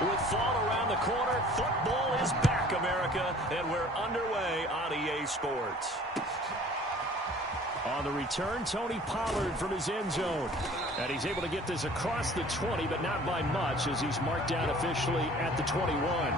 With fall around the corner, football is back, America, and we're underway on EA Sports. On the return, Tony Pollard from his end zone. And he's able to get this across the 20, but not by much as he's marked down officially at the 21.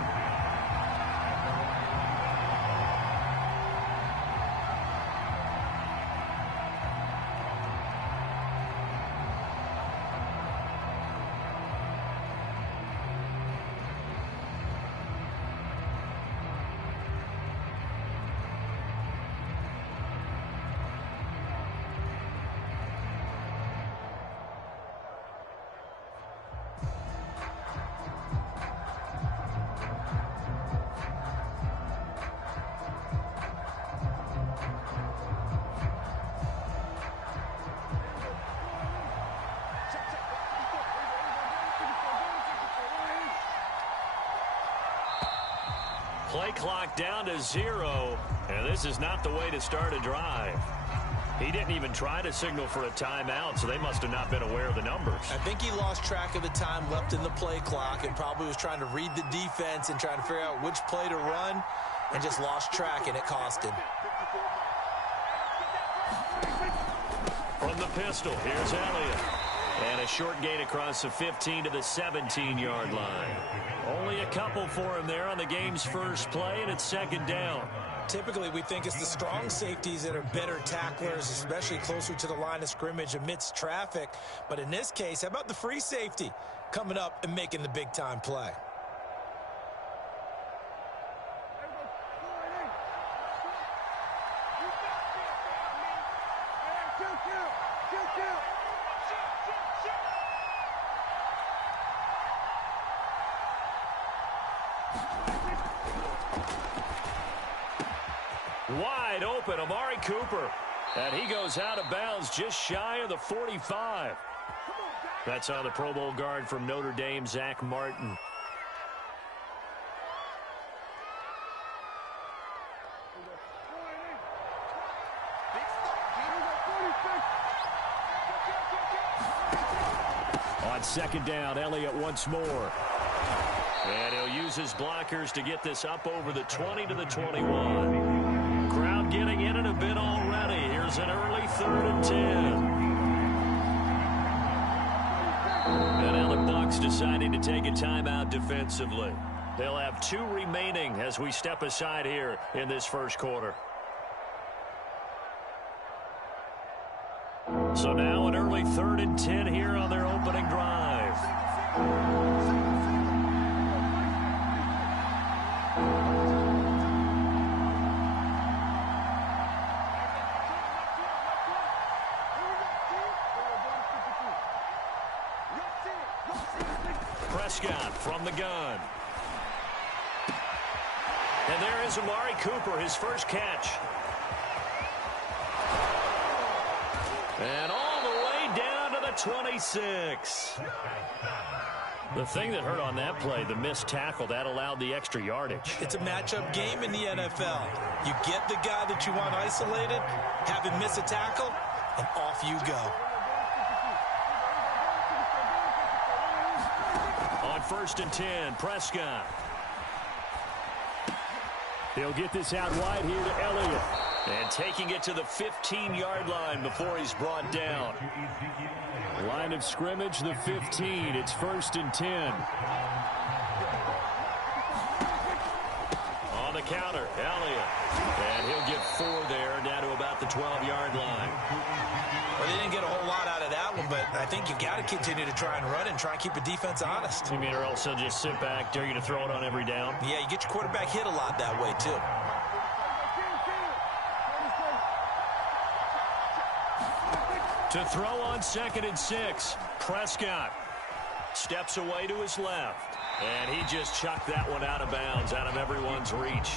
Play clock down to 0, and this is not the way to start a drive. He didn't even try to signal for a timeout, so they must have not been aware of the numbers. I think he lost track of the time left in the play clock and probably was trying to read the defense and trying to figure out which play to run and just lost track, and it cost him. From the pistol, here's Elliott. And a short gain across the 15 to the 17-yard line. Only a couple for him there on the game's first play, and it's second down. Typically, we think it's the strong safeties that are better tacklers, especially closer to the line of scrimmage amidst traffic. But in this case, how about the free safety coming up and making the big-time play? Wide open, Amari Cooper. And he goes out of bounds just shy of the 45. That's on the Pro Bowl guard from Notre Dame, Zach Martin. On second down, Elliott once more. And he'll use his blockers to get this up over the 20 to the 21. Crowd getting in it a bit already. Here's an early 3rd and 10. And now the Bucs deciding to take a timeout defensively. They'll have 2 remaining as we step aside here in this first quarter. So now an early 3rd and 10 here on their opening drive. Prescott from the gun. And there is Amari Cooper, his first catch. And all the way down to the 26. The thing that hurt on that play, the missed tackle, that allowed the extra yardage. It's a matchup game in the NFL. You get the guy that you want isolated, have him miss a tackle, and off you go. On 1st and 10, Prescott. He'll get this out wide here to Elliott. And taking it to the 15-yard line before he's brought down. Line of scrimmage, the 15. It's 1st and 10. On the counter, Elliott. And he'll get 4 there, down to about the 12-yard line. Well, they didn't get a whole lot out of that one, but I think you've got to continue to try and run and try and keep the defense honest. You mean, or else they'll just sit back, dare you to throw it on every down? Yeah, you get your quarterback hit a lot that way, too. To throw on 2nd and 6, Prescott steps away to his left. And he just chucked that one out of bounds, out of everyone's reach.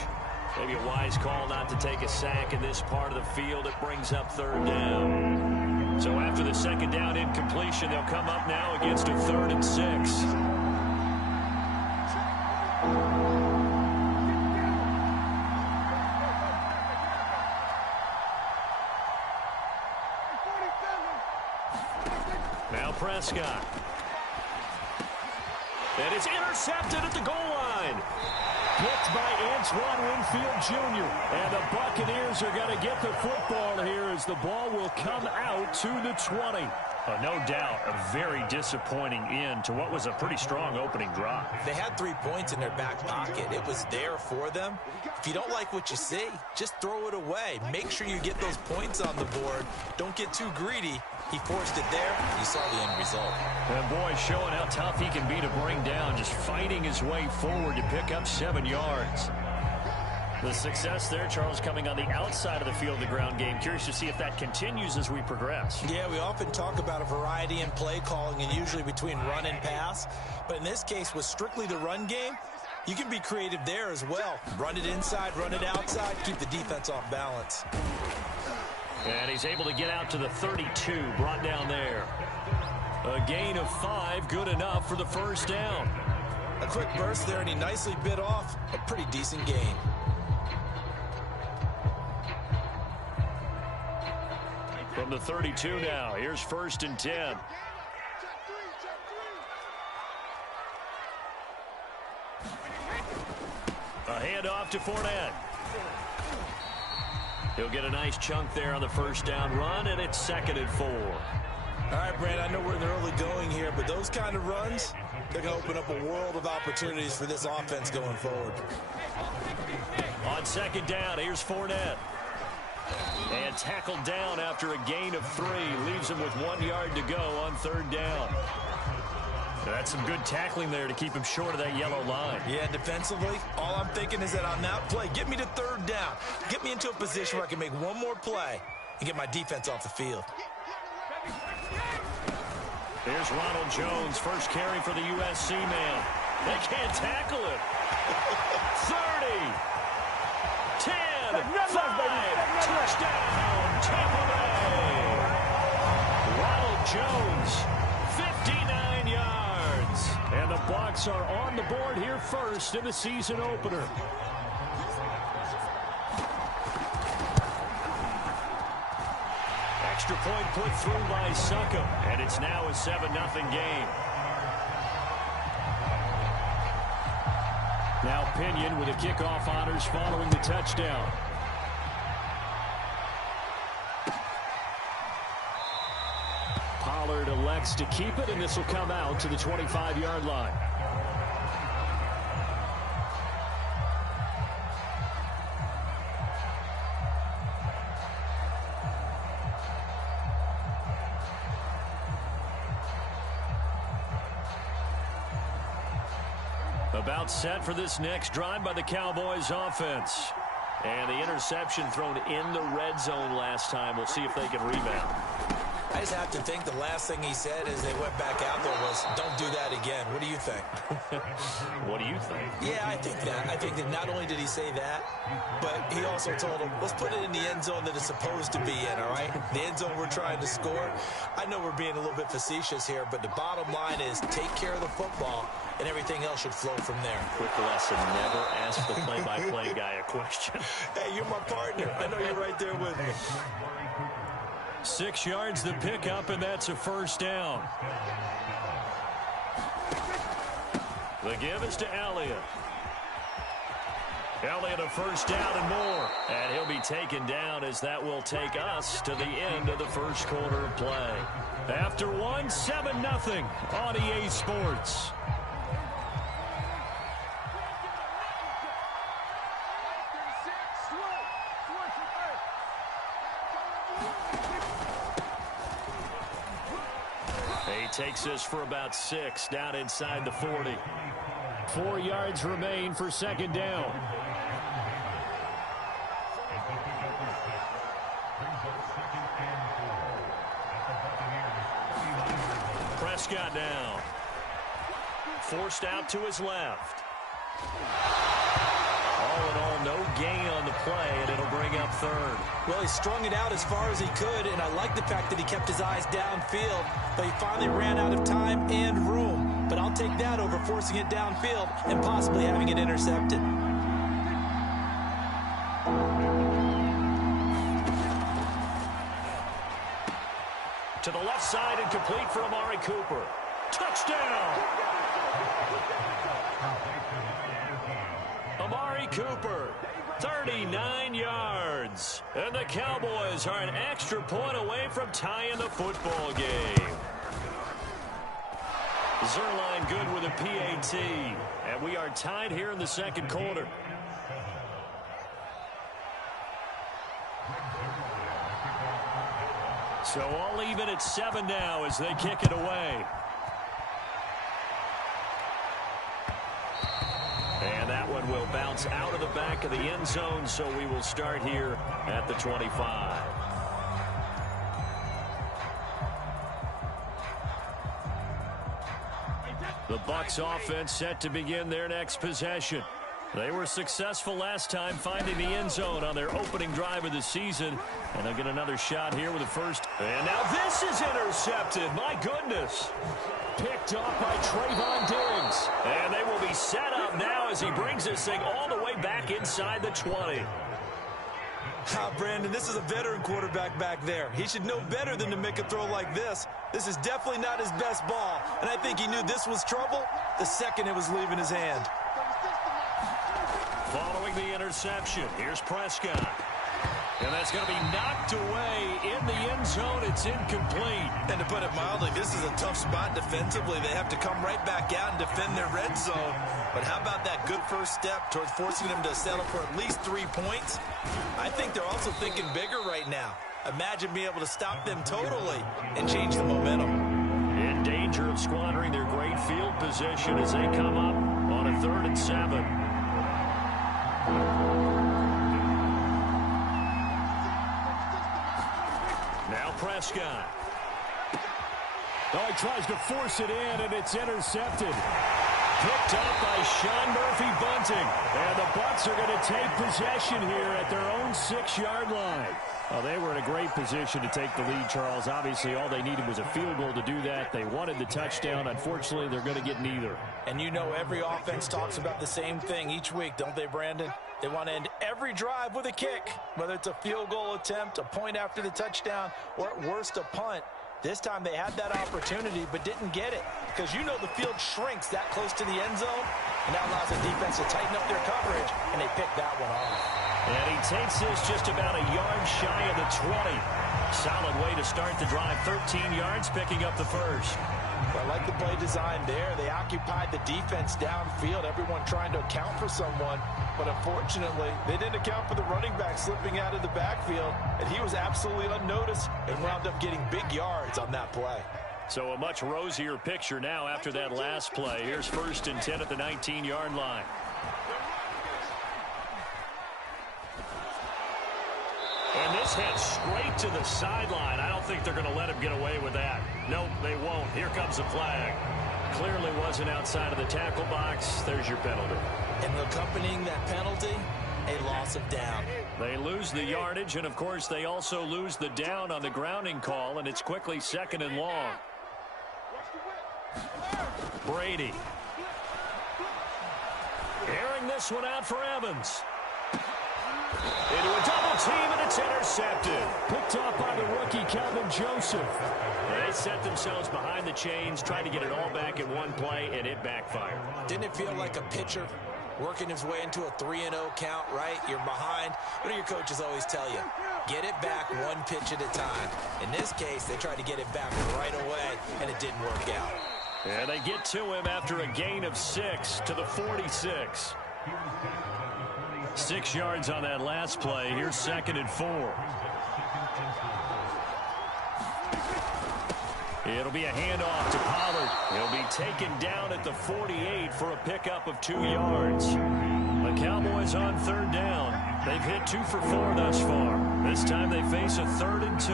Maybe a wise call not to take a sack in this part of the field. It brings up 3rd down. So after the 2nd down incompletion, they'll come up now against a 3rd and 6. Now Prescott. And it's intercepted at the goal line. Picked by Antoine Winfield Jr. And the Buccaneers are going to get the football here as the ball will come out to the 20. No doubt a very disappointing end to what was a pretty strong opening drive. They had 3 points in their back pocket. It was there for them. If you don't like what you see, just throw it away. Make sure you get those points on the board. Don't get too greedy. He forced it there. You saw the end result. And boy, showing how tough he can be to bring down, just fighting his way forward to pick up 7 yards. The success there, Charles, coming on the outside of the field, the ground game. Curious to see if that continues as we progress. Yeah, we often talk about a variety in play calling and usually between run and pass. But in this case, with strictly the run game, you can be creative there as well. Run it inside, run it outside, keep the defense off balance. And he's able to get out to the 32, brought down there. A gain of 5, good enough for the first down. A quick burst there, and he nicely bit off a pretty decent gain. From the 32 now, here's 1st and 10. A handoff to Fournette. He'll get a nice chunk there on the first down run, and it's 2nd and 4. All right, Brand, I know we're in the early going here, but those kind of runs, they're going to open up a world of opportunities for this offense going forward. On 2nd down, here's Fournette. And tackled down after a gain of 3. Leaves him with 1 yard to go on 3rd down. That's some good tackling there to keep him short of that yellow line. Yeah, defensively, all I'm thinking is that on that play, get me to 3rd down. Get me into a position where I can make one more play and get my defense off the field. Here's Ronald Jones, first carry for the USC man. They can't tackle him. 30. 10. 5. Touchdown, Tampa Bay. Ronald Jones, 59 yards. And the Bucs are on the board here first in the season opener. Extra point put through by Succop, and it's now a 7-0 game. Now Pinion with the kickoff honors following the touchdown. Pollard elects to keep it, and this will come out to the 25-yard line. About set for this next drive by the Cowboys offense. And the interception thrown in the red zone last time. We'll see if they can rebound. I just have to think the last thing he said as they went back out there was, don't do that again. What do you think? What do you think? Yeah, I think that. I think that not only did he say that, but he also told him, let's put it in the end zone that it's supposed to be in, all right? The end zone we're trying to score. I know we're being a little bit facetious here, but the bottom line is take care of the football, and everything else should flow from there. Quick lesson, never ask the play-by-play guy a question. Hey, you're my partner. I know you're right there with me. 6 yards the pickup, and that's a first down. The give is to Elliott. Elliott a first down and more. And he'll be taken down as that will take us to the end of the first quarter of play. After one, 7-0 on EA Sports. Takes us for about 6 down inside the 40. 4 yards remain for 2nd down. Prescott now. Forced out to his left. All in all, no gain on the play, and it'll bring up 3rd. Well, he strung it out as far as he could, and I like the fact that he kept his eyes downfield, but he finally ran out of time and room. But I'll take that over forcing it downfield and possibly having it intercepted. To the left side and complete for Amari Cooper. Touchdown! Amari Cooper, 39 yards. And the Cowboys are an extra point away from tying the football game. Zerline good with a PAT. And we are tied here in the second quarter. So all even at 7 now as they kick it away. And that one will bounce out of the back of the end zone, so we will start here at the 25. The Bucs offense set to begin their next possession. They were successful last time finding the end zone on their opening drive of the season. And they'll get another shot here with the first. And now this is intercepted. My goodness. Picked off by Trayvon Diggs. And they will be set up now as he brings this thing all the way back inside the 20. Brandon, this is a veteran quarterback back there. He should know better than to make a throw like this. This is definitely not his best ball. And I think he knew this was trouble the second it was leaving his hand. Following the interception, here's Prescott. And that's going to be knocked away in the end zone. It's incomplete. And to put it mildly, this is a tough spot defensively. They have to come right back out and defend their red zone. But how about that good first step towards forcing them to settle for at least 3 points? I think they're also thinking bigger right now. Imagine being able to stop them totally and change the momentum. In danger of squandering their great field position as they come up on a 3rd and 7. Now Prescott. Oh, he tries to force it in, and it's intercepted. Picked up by Sean Murphy-Bunting. And the Bucs are going to take possession here at their own 6-yard line. Well, they were in a great position to take the lead, Charles. Obviously, all they needed was a field goal to do that. They wanted the touchdown. Unfortunately, they're going to get neither. And you know every offense talks about the same thing each week, don't they, Brandon? They want to end every drive with a kick, whether it's a field goal attempt, a point after the touchdown, or at worst, a punt. This time they had that opportunity but didn't get it because you know the field shrinks that close to the end zone, and that allows the defense to tighten up their coverage, and they pick that one off. And he takes this just about a yard shy of the 20. Solid way to start the drive. 13 yards, picking up the first. I like the play design there. They occupied the defense downfield, everyone trying to account for someone. But unfortunately, they didn't account for the running back slipping out of the backfield, and he was absolutely unnoticed and wound up getting big yards on that play. So a much rosier picture now after that last play. Here's 1st and 10 at the 19-yard line. And this heads straight to the sideline. I don't think they're going to let him get away with that. Nope, they won't. Here comes the flag. Clearly wasn't outside of the tackle box. There's your penalty. And accompanying that penalty, a loss of down. They lose the yardage, and of course they also lose the down on the grounding call, and it's quickly 2nd and long. Brady. Airing this one out for Evans. Into a double team, and it's intercepted. Picked off by the rookie, Calvin Joseph. They set themselves behind the chains, trying to get it all back in one play, and it backfired. Didn't it feel like a pitcher working his way into a 3-0 count, right? You're behind. What do your coaches always tell you? Get it back one pitch at a time. In this case, they tried to get it back right away, and it didn't work out. And they get to him after a gain of 6 to the 46. 6 yards on that last play. Here's 2nd and 4. It'll be a handoff to Pollard. He'll be taken down at the 48 for a pickup of 2 yards. The Cowboys on 3rd down. They've hit 2 for 4 thus far. This time they face a 3rd and 2.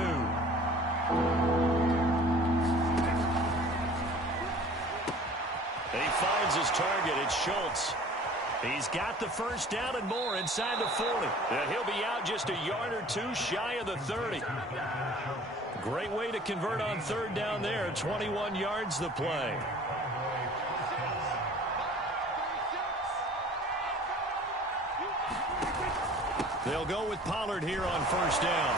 He finds his target. It's Schultz. He's got the first down and more inside the 40. And he'll be out just a yard or 2 shy of the 30. Great way to convert on 3rd down there. 21 yards the play. They'll go with Pollard here on 1st down.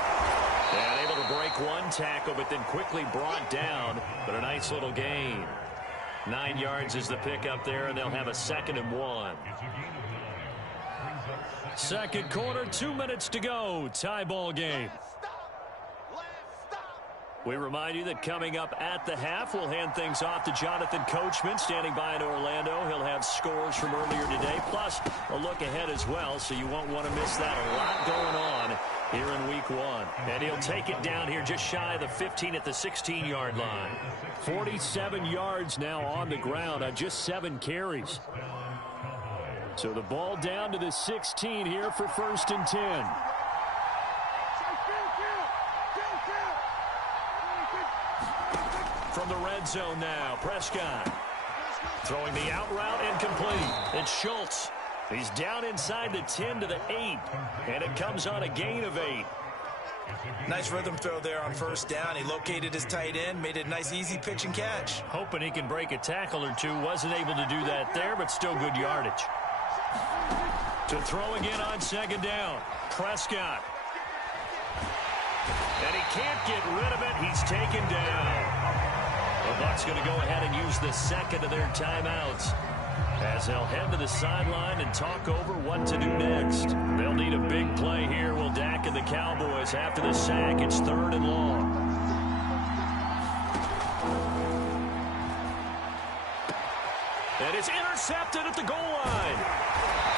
And able to break one tackle, but then quickly brought down. But a nice little gain. 9 yards is the pickup there, and they'll have a 2nd and 1. Second quarter, 2 minutes to go. Tie ball game. We remind you that coming up at the half, we'll hand things off to Jonathan Coachman standing by in Orlando. He'll have scores from earlier today, plus a look ahead as well, so you won't want to miss that. A lot going on here in week 1. And he'll take it down here just shy of the 15 at the 16-yard line. 47 yards now on the ground on just 7 carries. So the ball down to the 16 here for 1st and 10. From the red zone now, Prescott throwing the out route incomplete. It's Schultz. He's down inside the 10 to the 8, and it comes on a gain of 8. Nice rhythm throw there on 1st down. He located his tight end, made it a nice easy pitch and catch. Hoping he can break a tackle or two. Wasn't able to do that there, but still good yardage. To throw again on 2nd down, Prescott. And he can't get rid of it. He's taken down. The Bucs going to go ahead and use the 2nd of their timeouts as they'll head to the sideline and talk over what to do next. They'll need a big play here. Will Dak and the Cowboys after the sack. It's 3rd and long. And it's intercepted at the goal line.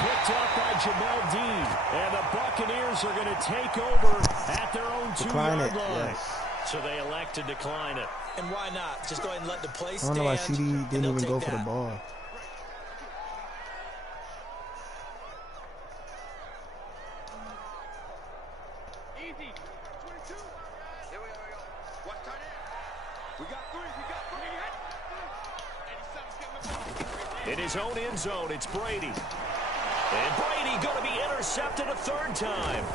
Picked up by Jamel Dean. And the Buccaneers are going to take over at their own 2-yard line. Yes. So they elect to decline it. And why not? Just go ahead and let the play stand. I don't know why CD didn't even go for the ball. Easy. 22. Here we go. Watch tight end. We got 3. In his own end zone, it's Brady. And Brady going to be intercepted a 3rd time.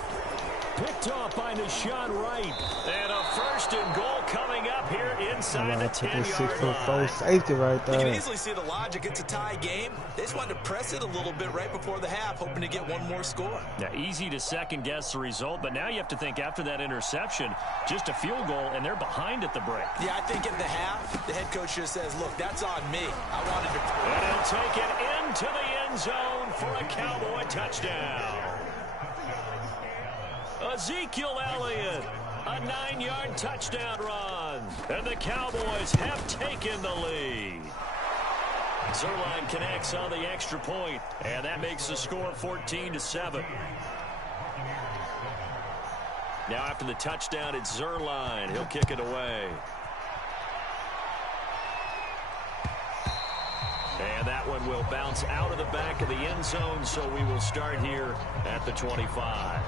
Picked off by Nashawn Wright. And a 1st and goal coming up here inside the 10-yard line. Safety right there. You can easily see the logic. It's a tie game. They just wanted to press it a little bit right before the half, hoping to get one more score. Now, easy to second-guess the result, but now you have to think after that interception, just a field goal, and they're behind at the break. Yeah, I think at the half, the head coach just says, look, that's on me. I wanted to... And he'll take it into the end zone for a Cowboy touchdown. Ezekiel Elliott, a 9-yard touchdown run. And the Cowboys have taken the lead. Zerline connects on the extra point, and that makes the score 14-7. Now after the touchdown, it's Zerline. He'll kick it away. And that one will bounce out of the back of the end zone, so we will start here at the 25.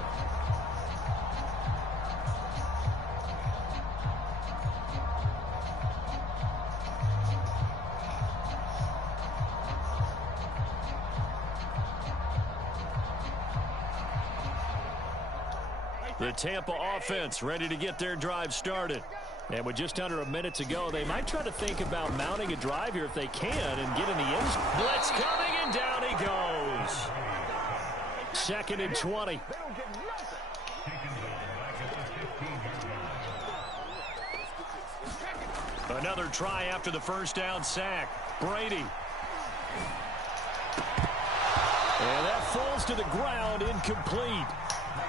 The Tampa offense ready to get their drive started. And with just under a minute to go, they might try to think about mounting a drive here if they can and get in the end zone. Blitz coming, and down he goes. 2nd and 20. Another try after the 1st down sack. Brady. And that falls to the ground, incomplete.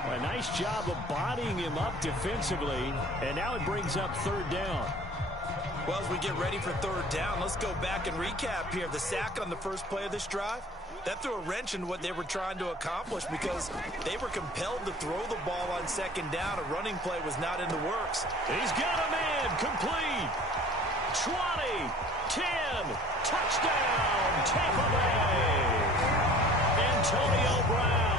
A nice job of bodying him up defensively, and now it brings up 3rd down. Well, as we get ready for 3rd down, let's go back and recap here. The sack on the first play of this drive, that threw a wrench in what they were trying to accomplish because they were compelled to throw the ball on 2nd down. A running play was not in the works. He's got a man, complete. 20, 10, touchdown, Tampa Bay. Antonio Brown.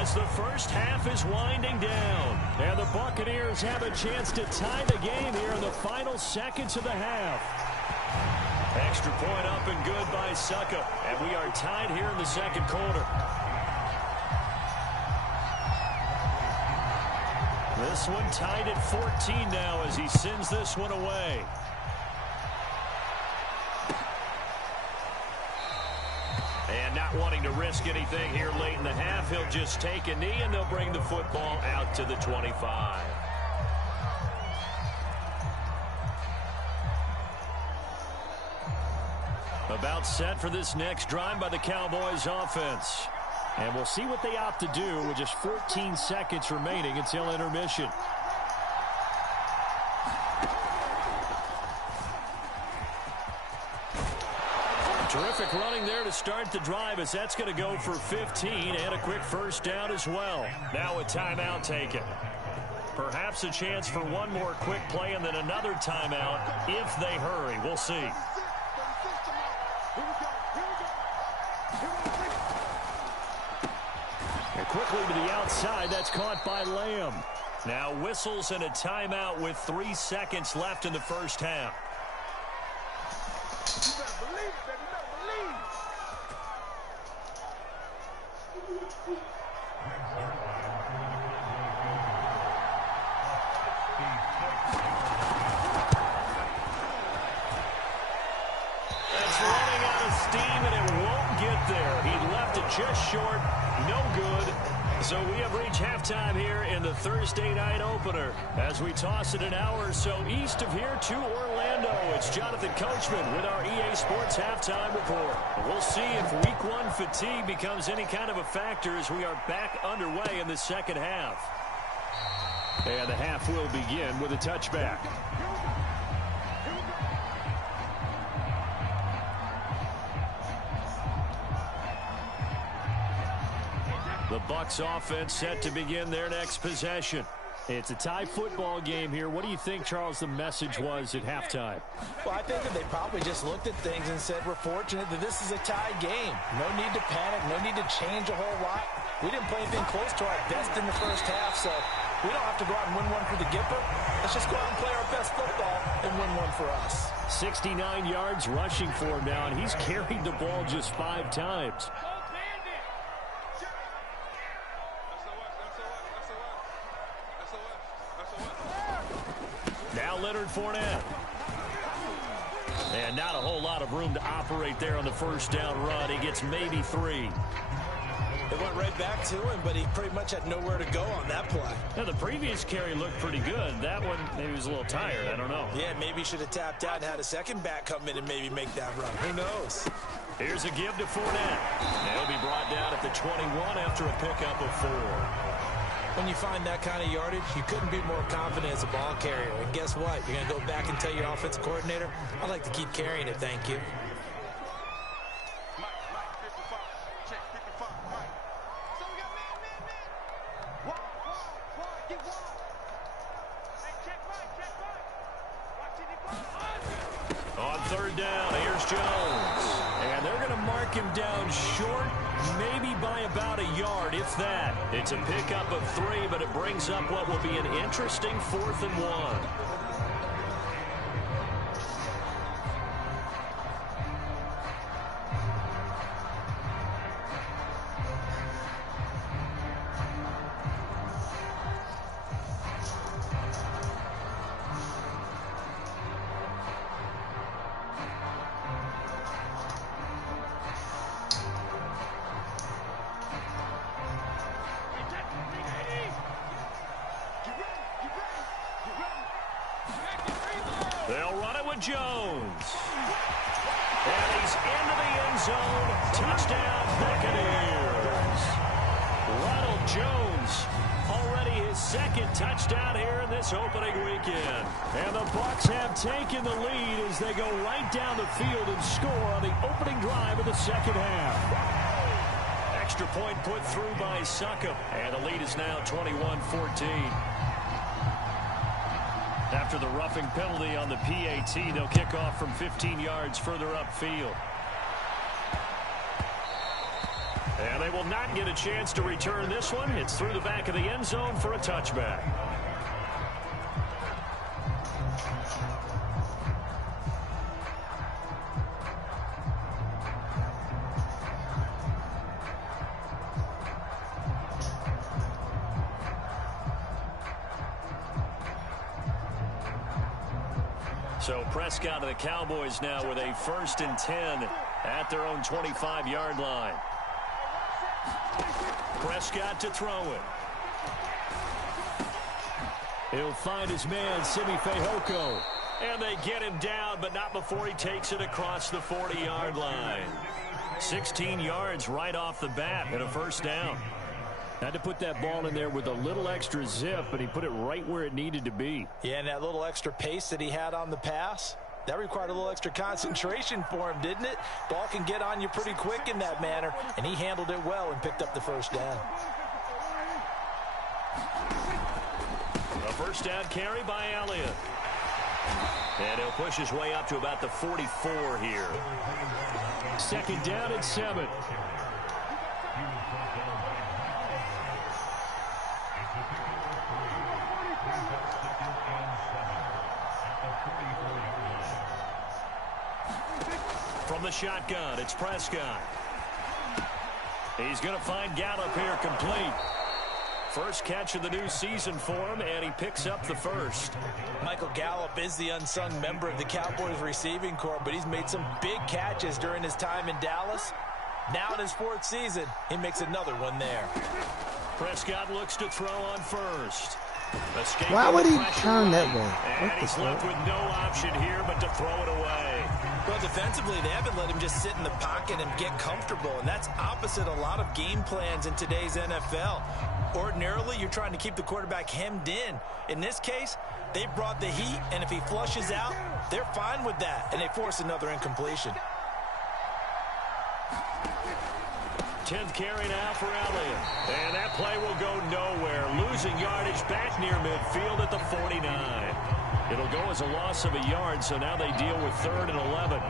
As the first half is winding down. And the Buccaneers have a chance to tie the game here in the final seconds of the half. Extra point up and good by Succa. And we are tied here in the 2nd quarter. This one tied at 14 now as he sends this one away. And not wanting to risk anything here late in the half, he'll just take a knee, and they'll bring the football out to the 25. About set for this next drive by the Cowboys offense. And we'll see what they opt to do with just 14 seconds remaining until intermission. Terrific running there to start the drive, as that's going to go for 15 and a quick first down as well. Now a timeout taken. Perhaps a chance for one more quick play and then another timeout if they hurry. We'll see. And quickly to the outside. That's caught by Lamb. Now whistles and a timeout with 3 seconds left in the first half. You better believe it, baby. You better believe. That's running out of steam, and it won't get there. He left it just short. No good. So we have reached halftime here in the Thursday night opener. As we toss it an hour or so east of here to Orlando, it's Jonathan Coachman with our EA Sports Halftime Report. We'll see if Week 1 fatigue becomes any kind of a factor as we are back underway in the second half. And the half will begin with a touchback. The Bucs offense set to begin their next possession. It's a tie football game here. What do you think, Charles, the message was at halftime? Well, I think that they probably just looked at things and said, we're fortunate that this is a tie game. No need to panic. No need to change a whole lot. We didn't play anything close to our best in the first half, so we don't have to go out and win one for the Gipper. Let's just go out and play our best football and win one for us. 69 yards rushing for him now, and he's carried the ball just 5 times. Now Leonard Fournette. And not a whole lot of room to operate there on the first down run. He gets maybe 3. It went right back to him, but he pretty much had nowhere to go on that play. Now, the previous carry looked pretty good. That one, maybe he was a little tired. I don't know. Yeah, maybe he should have tapped out and had a second back come in and maybe make that run. Who knows? Here's a give to Fournette. He'll be brought down at the 21 after a pickup of 4. When you find that kind of yardage, you couldn't be more confident as a ball carrier. And guess what? You're going to go back and tell your offensive coordinator, I'd like to keep carrying it, thank you. On third down, here's Jones. And they're going to mark him down short, maybe by about a yard, if that. It's a pickup of 3, but it brings up what will be an interesting 4th and 1. They'll run it with Jones. And he's into the end zone. Touchdown, Buccaneers. Ronald Jones, already his 2nd touchdown here in this opening weekend. And the Bucs have taken the lead as they go right down the field and score on the opening drive of the second half. Extra point put through by Succop. And the lead is now 21-14. After the roughing penalty on the PAT, they'll kick off from 15 yards further upfield. And they will not get a chance to return this one. It's through the back of the end zone for a touchback. So Prescott of the Cowboys now with a 1st and 10 at their own 25-yard line. Prescott to throw it. He'll find his man, Simi Fehoko. And they get him down, but not before he takes it across the 40-yard line. 16 yards right off the bat and a first down. Had to put that ball in there with a little extra zip, but he put it right where it needed to be. Yeah, and that little extra pace that he had on the pass, that required a little extra concentration for him, didn't it? Ball can get on you pretty quick in that manner, and he handled it well and picked up the first down. A first down carry by Elliott. And he'll push his way up to about the 44 here. Second down and 7. From the shotgun, it's Prescott. He's going to find Gallup here complete. First catch of the new season for him, and he picks up the first. Michael Gallup is the unsung member of the Cowboys receiving corps, but he's made some big catches during his time in Dallas. Now in his 4th season, he makes another one there. Prescott looks to throw on first. Why would he turn that way? And he's left with no option here but to throw it away. Well, defensively, they haven't let him just sit in the pocket and get comfortable, and that's opposite a lot of game plans in today's NFL. Ordinarily, you're trying to keep the quarterback hemmed in. In this case, they brought the heat, and if he flushes out, they're fine with that, and they force another incompletion. 10th carry now for Elliott. And that play will go nowhere. Losing yardage back near midfield at the 49. It'll go as a loss of a yard, so now they deal with 3rd and 11.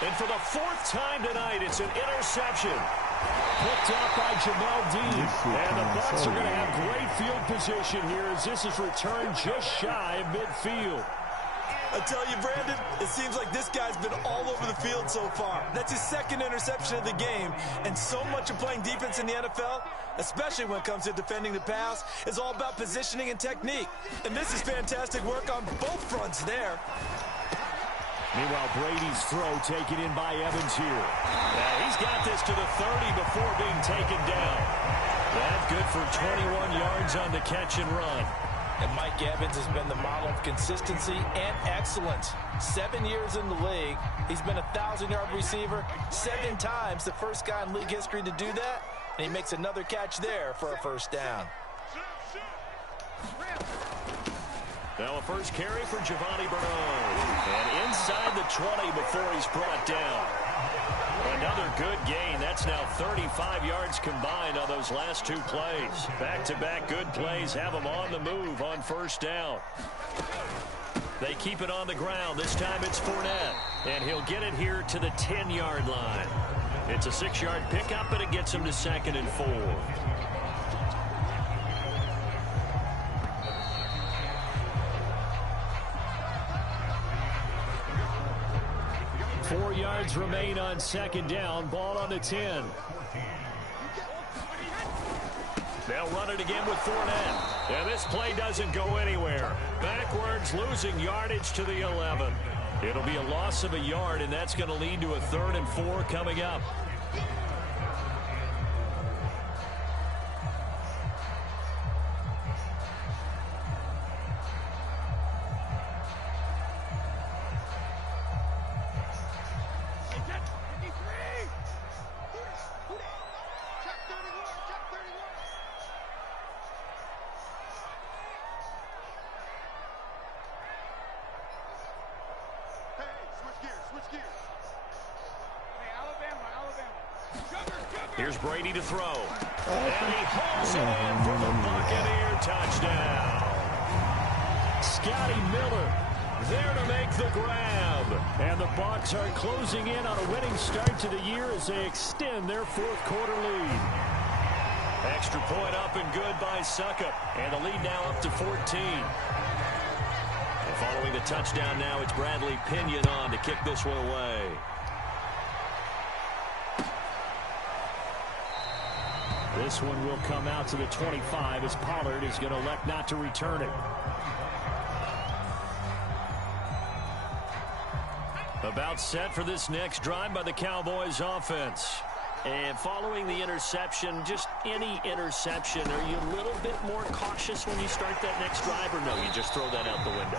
And for the 4th time tonight, it's an interception. Picked up by Jamel Dean. And the Bucs are going to have great field position here as this is returned just shy of midfield. I tell you, Brandon, it seems like this guy's been all over the field so far. That's his 2nd interception of the game. And so much of playing defense in the NFL, especially when it comes to defending the pass, is all about positioning and technique. And this is fantastic work on both fronts there. Meanwhile, Brady's throw taken in by Evans here. He's got this to the 30 before being taken down. That's good for 21 yards on the catch and run. And Mike Evans has been the model of consistency and excellence. 7 years in the league. He's been a 1,000-yard receiver 7 times, the first guy in league history to do that. And he makes another catch there for a first down. Now a first carry for Giovanni Bernard. And inside the 20 before he's brought down. Another good gain. That's now 35 yards combined on those last 2 plays. Back-to-back good plays have him on the move on first down. They keep it on the ground. This time it's Fournette. And he'll get it here to the 10-yard line. It's a 6-yard pickup, but it gets him to 2nd and 4. 4 yards remain on 2nd down. Ball on the 10. They'll run it again with Fournette. And this play doesn't go anywhere. Backwards, losing yardage to the 11. It'll be a loss of a yard, and that's going to lead to a 3rd and 4 coming up. Here's Brady to throw. And he hauls it in for the Buccaneer touchdown. Scotty Miller there to make the grab. And the Bucs are closing in on a winning start to the year as they extend their 4th quarter lead. Extra point up and good by Suckup. And the lead now up to 14. And following the touchdown now, it's Bradley Pinion on to kick this one away. This one will come out to the 25 as Pollard is going to elect not to return it. About set for this next drive by the Cowboys offense. And following the interception, just any interception, are you a little bit more cautious when you start that next drive, or no, you just throw that out the window?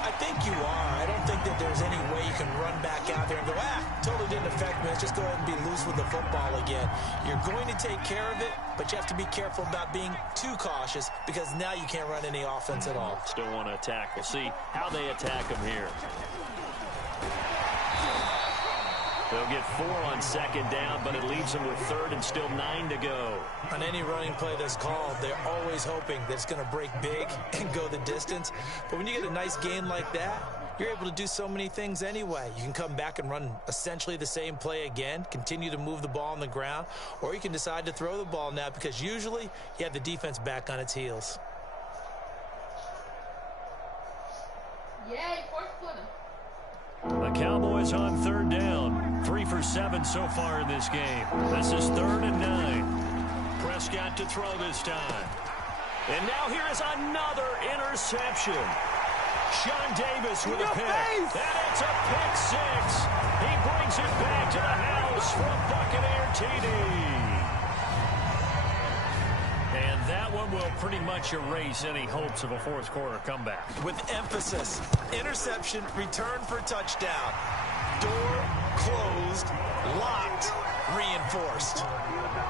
I think you are. I don't think that there's any way you can run back out there and go, totally didn't affect me. Let's just go ahead and be loose with the football again. You're going to take care of it, but you have to be careful about being too cautious because now you can't run any offense at all. Still want to attack. We'll see how they attack him here. They'll get 4 on second down, but it leaves them with third and still 9 to go. On any running play that's called, they're always hoping that it's going to break big and go the distance. But when you get a nice gain like that, you're able to do so many things anyway. You can come back and run essentially the same play again, continue to move the ball on the ground, or you can decide to throw the ball now because usually you have the defense back on its heels. Yay, fourth quarter. The Cowboys on third down. 3 for 7 so far in this game. This is 3rd and 9. Prescott to throw this time. And now here is another interception. Sean Davis with a pick. And it's a pick 6. He brings it back to the house for a Buccaneer TD. And that one will pretty much erase any hopes of a fourth quarter comeback. With emphasis, interception, return for touchdown. Door closed, locked, reinforced.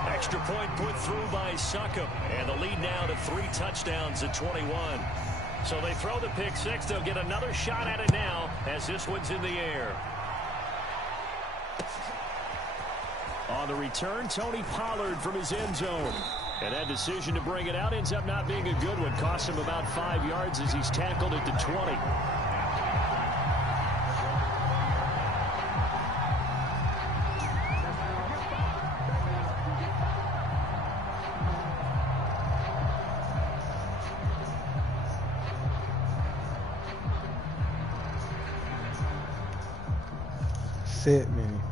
Extra point put through by Succop. And the lead now to 3 touchdowns at 21. So they throw the pick 6. They'll get another shot at it now as this one's in the air. On the return, Tony Pollard from his end zone. And that decision to bring it out ends up not being a good one. Costs him about 5 yards as he's tackled at the 20. Sit, man.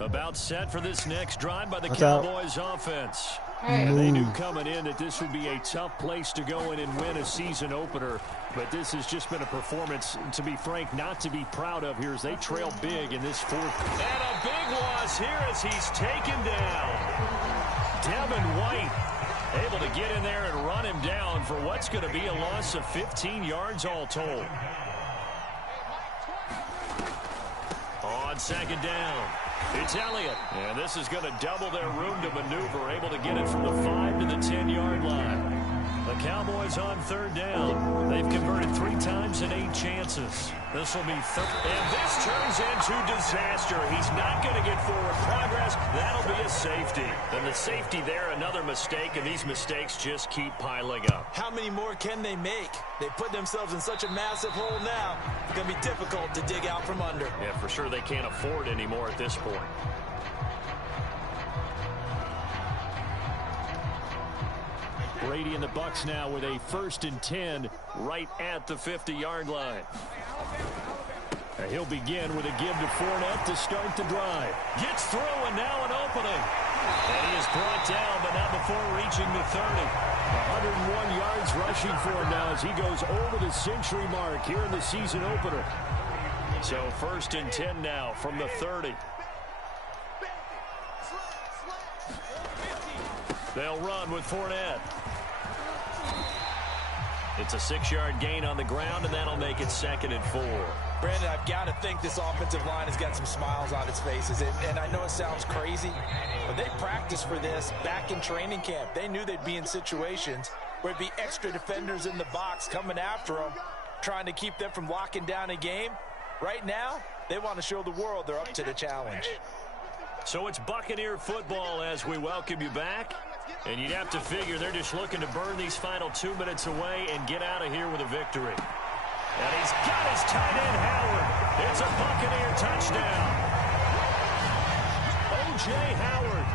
About set for this next drive by the Watch out. Cowboys offense. Hey. And they knew coming in that this would be a tough place to go in and win a season opener. But this has just been a performance, to be frank, not to be proud of here as they trail big in this fourth. And a big loss here as he's taken down. Devin White able to get in there and run him down for what's going to be a loss of 15 yards all told. On second down, it's Elliott. And this is going to double their room to maneuver, able to get it from the 5 to the 10-yard line. The Cowboys on third down. They've converted 3 times in 8 chances. This will be third. And this turns into disaster. He's not going to get forward progress. That'll be a safety. And the safety there, another mistake, and these mistakes just keep piling up. How many more can they make? They put themselves in such a massive hole now. It's going to be difficult to dig out from under. Yeah, for sure they can't afford anymore at this point. Brady and the Bucs now with a 1st and 10 right at the 50-yard line. And he'll begin with a give to Fournette to start the drive. Gets through and now an opening. And he is brought down, but not before reaching the 30. 101 yards rushing for him now as he goes over the century mark here in the season opener. So 1st and 10 now from the 30. They'll run with Fournette. It's a 6-yard gain on the ground, and that'll make it 2nd and 4. Brandon, I've got to think this offensive line has got some smiles on its faces. And I know it sounds crazy, but they practiced for this back in training camp. They knew they'd be in situations where it'd be extra defenders in the box coming after them, trying to keep them from locking down a game. Right now, they want to show the world they're up to the challenge. So it's Buccaneer football as we welcome you back. And you'd have to figure they're just looking to burn these final 2 minutes away and get out of here with a victory. And he's got his tight end, Howard. It's a Buccaneer touchdown. O.J. Howard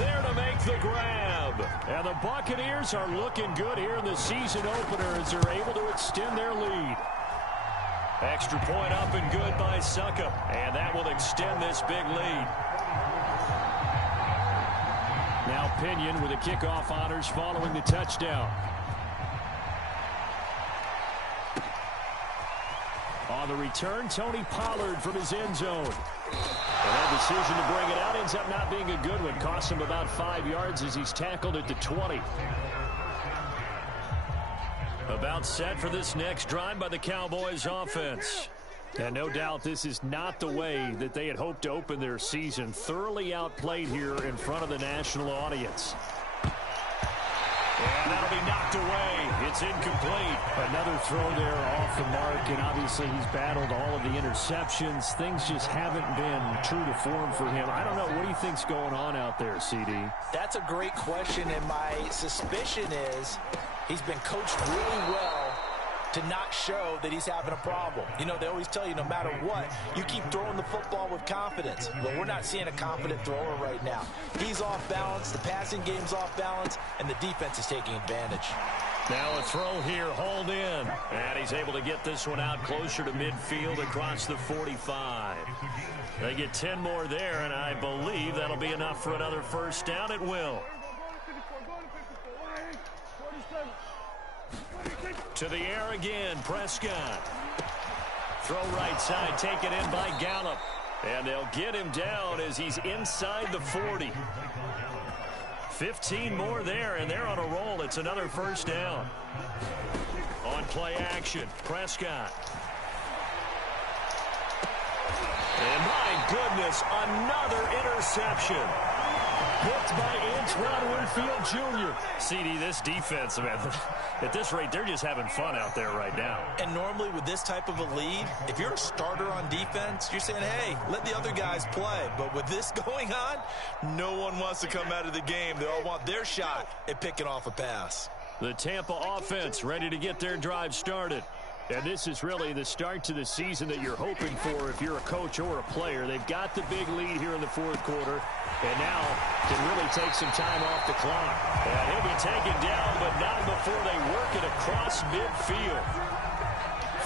there to make the grab. And the Buccaneers are looking good here in the season opener as they're able to extend their lead. Extra point up and good by Succop. And that will extend this big lead. Now opinion with the kickoff honors following the touchdown. On the return, Tony Pollard from his end zone. And that decision to bring it out ends up not being a good one. Costs him about 5 yards as he's tackled at the 20. About set for this next drive by the Cowboys offense. And no doubt this is not the way that they had hoped to open their season. Thoroughly outplayed here in front of the national audience. And that'll be knocked away. It's incomplete. Another throw there off the mark, and obviously he's battled all of the interceptions. Things just haven't been true to form for him. I don't know. What do you think's going on out there, CD? That's a great question, and my suspicion is he's been coached really well to not show that he's having a problem. You know, they always tell you no matter what, you keep throwing the football with confidence. Well, we're not seeing a confident thrower right now. He's off balance, the passing game's off balance, and the defense is taking advantage. Now a throw here, hauled in. And he's able to get this one out closer to midfield across the 45. They get 10 more there, and I believe that'll be enough for another first down. It will. To the air again, Prescott. Throw right side, taken in by Gallup. And they'll get him down as he's inside the 40. 15 more there, and they're on a roll. It's another first down. On play action, Prescott. And my goodness, another interception. Picked by Antoine Winfield Jr. CD, this defense, man, at this rate, they're just having fun out there right now. And normally with this type of a lead, if you're a starter on defense, you're saying, hey, let the other guys play. But with this going on, no one wants to come out of the game. They all want their shot at picking off a pass. The Tampa offense ready to get their drive started. And this is really the start to the season that you're hoping for if you're a coach or a player. They've got the big lead here in the fourth quarter, and now can really take some time off the clock. And he'll be taken down, but not before they work it across midfield.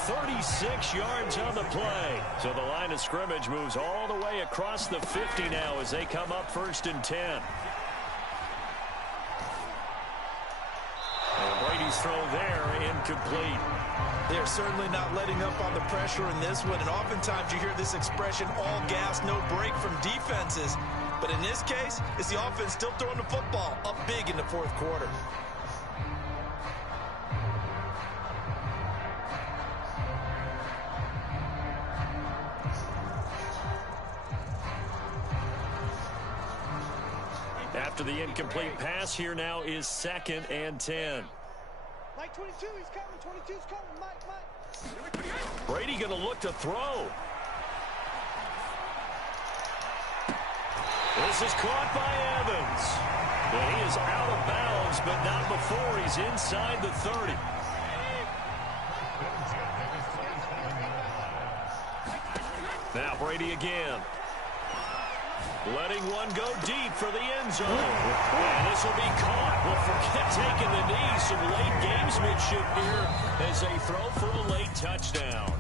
36 yards on the play. So the line of scrimmage moves all the way across the 50 now as they come up 1st and 10. And Brady's throw there, incomplete. They're certainly not letting up on the pressure in this one, and oftentimes you hear this expression, all gas, no break from defenses. But in this case, it's the offense still throwing the football up big in the fourth quarter. After the incomplete pass, here now is 2nd and 10. Mike 22, he's coming. 22's coming. Mike. Brady going to look to throw. This is caught by Evans. And he is out of bounds, but not before he's inside the 30. Now Brady again. Letting one go deep for the end zone. And this will be caught. Well, forget taking the knee. Some late gamesmanship here as they throw for a late touchdown.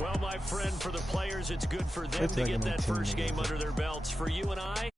Well, my friend, for the players, it's good for them to get that first game under their belts. For you and I,